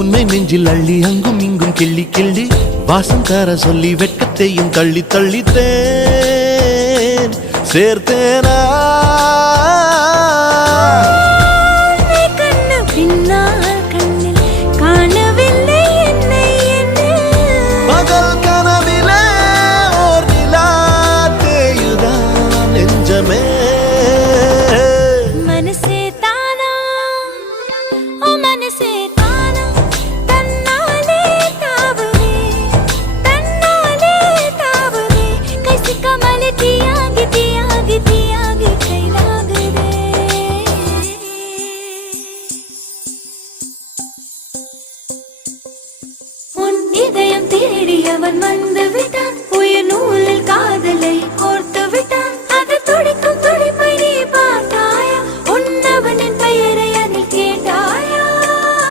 உன்னை நெஞ்சில் அள்ளி அங்கும் இங்கும் கிள்ளி கிள்ளி வாசம் தர சொல்லி வெட்கத்தையும் தள்ளி தள்ளித்தேன் சேர்த்தேனா பகல் கனவிலே ஓர் நிலா தேயுதான் நெஞ்சமே இதயம் தேடியவன் வந்து விட்டான் உயிர் நூலில் காதலை கோர்த்து விட்டான்